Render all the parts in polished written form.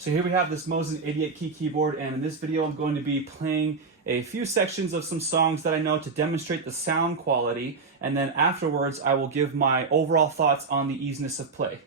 So here we have this MOSEN 88 key keyboard, and in this video I'm going to be playing a few sections of some songs that I know to demonstrate the sound quality, and then afterwards I will give my overall thoughts on the easiness of play.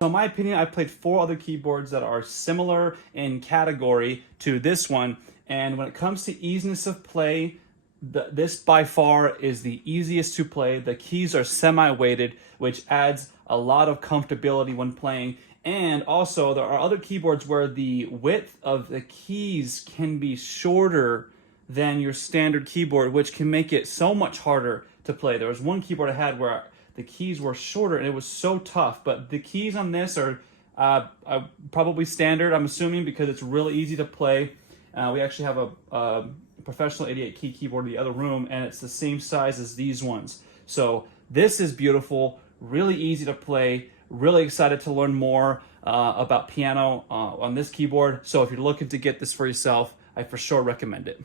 So in my opinion, I played 4 other keyboards that are similar in category to this one, and when it comes to easiness of play, this by far is the easiest to play. The keys are semi-weighted, which adds a lot of comfortability when playing. And also, there are other keyboards where the width of the keys can be shorter than your standard keyboard, which can make it so much harder to play. There was one keyboard I had where the keys were shorter and it was so tough, but the keys on this are probably standard, I'm assuming, because it's really easy to play. We actually have a professional 88 key keyboard in the other room, and it's the same size as these ones. So this is beautiful, really easy to play, really excited to learn more about piano on this keyboard. So if you're looking to get this for yourself, I for sure recommend it.